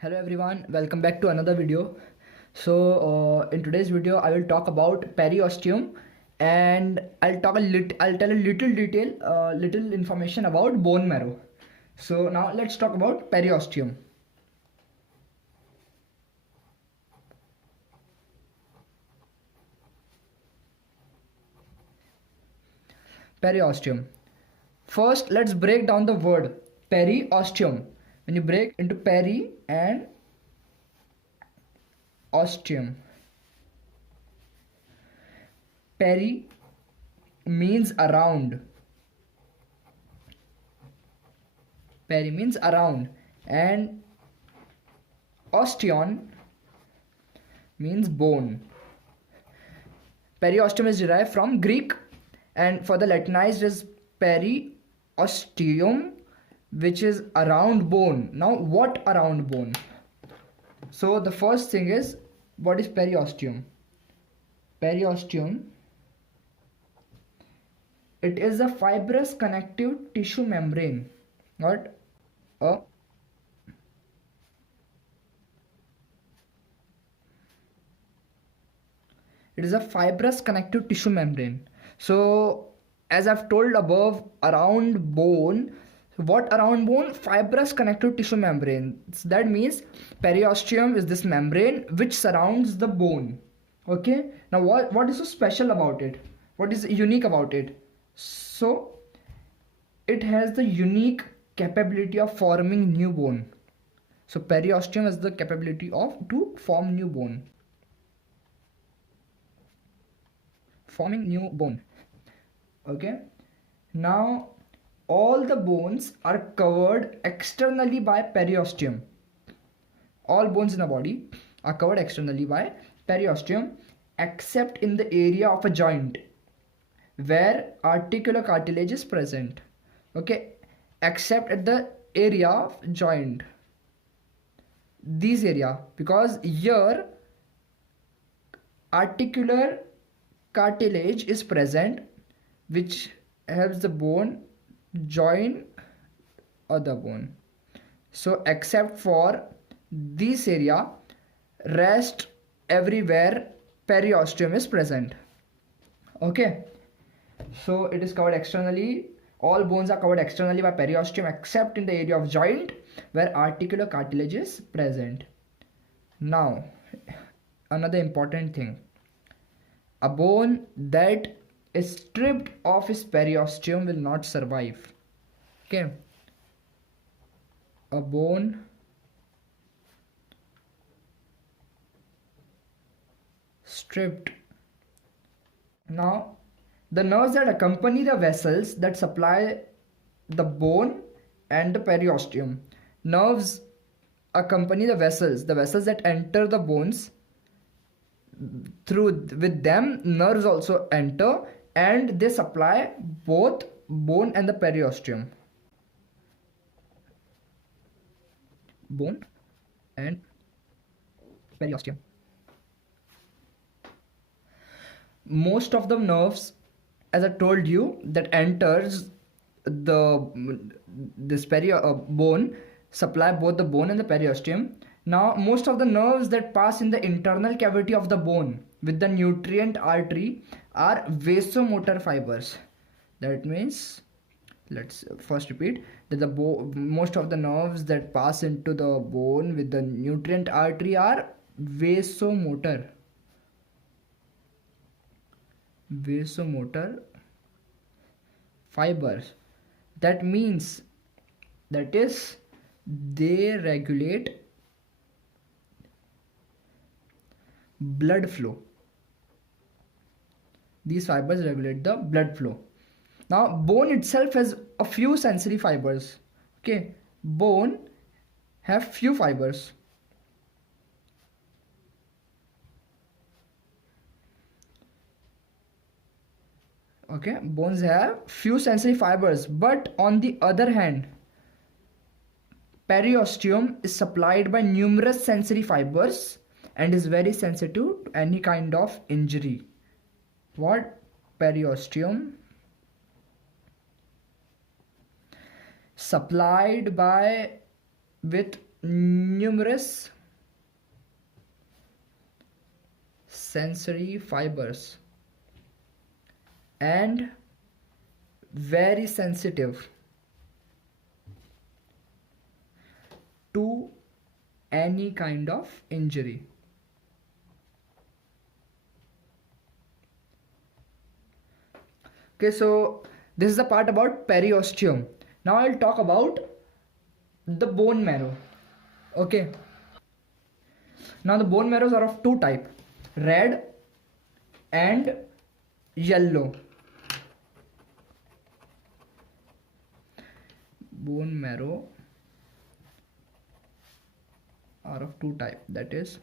Hello everyone, welcome back to another video. In today's video I will talk about periosteum, and I'll tell a little detail, little information about bone marrow. So now let's talk about periosteum. Periosteum. First, let's break down the word periosteum. When you break into peri and osteum, peri means around. Peri means around, and osteon means bone. Periosteum is derived from Greek, and for the Latinized is periosteum, which is around bone. Now, what around bone? So the first thing is, what is periosteum? Periosteum, it is a fibrous connective tissue membrane, not a it is a fibrous connective tissue membrane. So as I've told above, around bone, what around bone? Fibrous connective tissue membrane. So that means periosteum is this membrane which surrounds the bone. Okay, now what is so special about it? What is unique about it? So it has the unique capability of forming new bone. So periosteum has the capability of to form new bone. Forming new bone. Okay, now all the bones are covered externally by periosteum. All bones in the body are covered externally by periosteum, except in the area of a joint where articular cartilage is present. Okay, except at the area of joint, this area, because here articular cartilage is present which helps the bone join other bone. So except for this area, rest everywhere periosteum is present. Okay, so it is covered externally. All bones are covered externally by periosteum except in the area of joint where articular cartilage is present. Now another important thing, a bone that is stripped of its periosteum will not survive. Okay, a bone stripped. Now the nerves that accompany the vessels that supply the bone and the periosteum. Nerves accompany the vessels that enter the bones. Through with them, nerves also enter and they supply both bone and the periosteum. Bone and periosteum. Most of the nerves, as I told you, that enters this bone supply both the bone and the periosteum. Now most of the nerves that pass in the internal cavity of the bone with the nutrient artery are vasomotor fibers. That means, let's first repeat that most of the nerves that pass into the bone with the nutrient artery are vasomotor fibers. That means, that is, they regulate blood flow. These fibers regulate the blood flow. Now bone itself has a few sensory fibers. Okay, bone have few fibers. Okay, bones have few sensory fibers, but on the other hand, periosteum is supplied by numerous sensory fibers and is very sensitive to any kind of injury. What? Periosteum supplied by with numerous sensory fibers and very sensitive to any kind of injury. Okay, so this is the part about periosteum. Now I'll talk about the bone marrow. Okay, now the bone marrows are of two type, red and yellow. Bone marrow are of two type, that is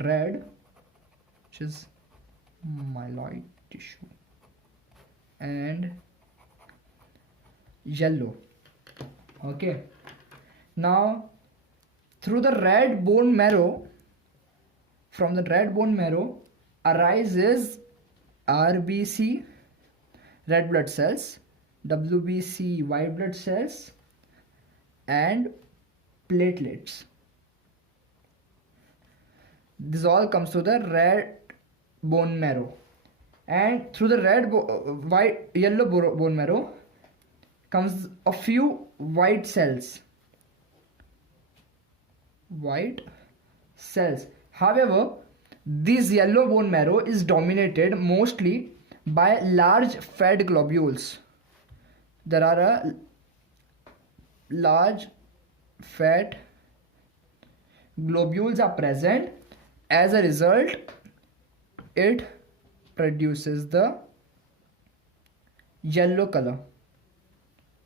red, which is myeloid tissue, and yellow. Okay, now through the red bone marrow, from the red bone marrow arises RBC, red blood cells, WBC, white blood cells, and platelets. This all comes to the red bone marrow, and through the yellow bone marrow comes a few white cells. However, this yellow bone marrow is dominated mostly by large fat globules. There are a large fat globules are present. As a result, it produces the yellow color,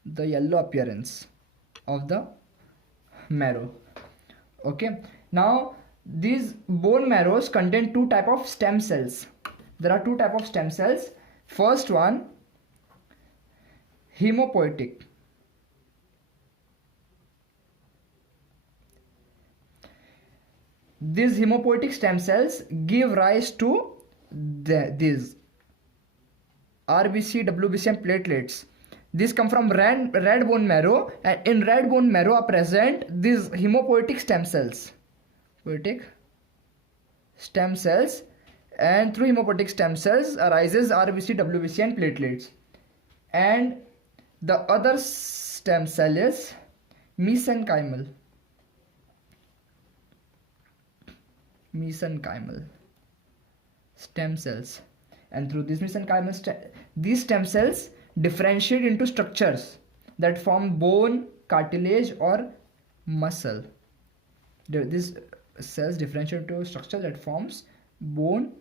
the yellow appearance of the marrow. Okay, now these bone marrows contain two type of stem cells. There are two type of stem cells. First one, hemopoietic. These hemopoietic stem cells give rise to these RBC, WBC and platelets. These come from red bone marrow, and in red bone marrow are present these hemopoietic stem cells. And through hemopoietic stem cells arises RBC, WBC and platelets. And the other stem cell is mesenchymal stem cells, and through these these stem cells differentiate into structures that form bone, cartilage or muscle. These cells differentiate into a structure that forms bone,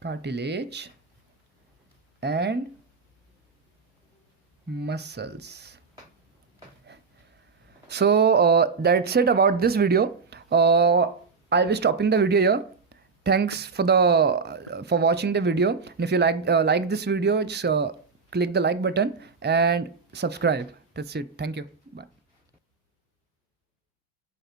cartilage and muscles. So that's it about this video. I'll be stopping the video here. Thanks for watching the video, and if you like this video, just click the like button and subscribe. That's it. Thank you.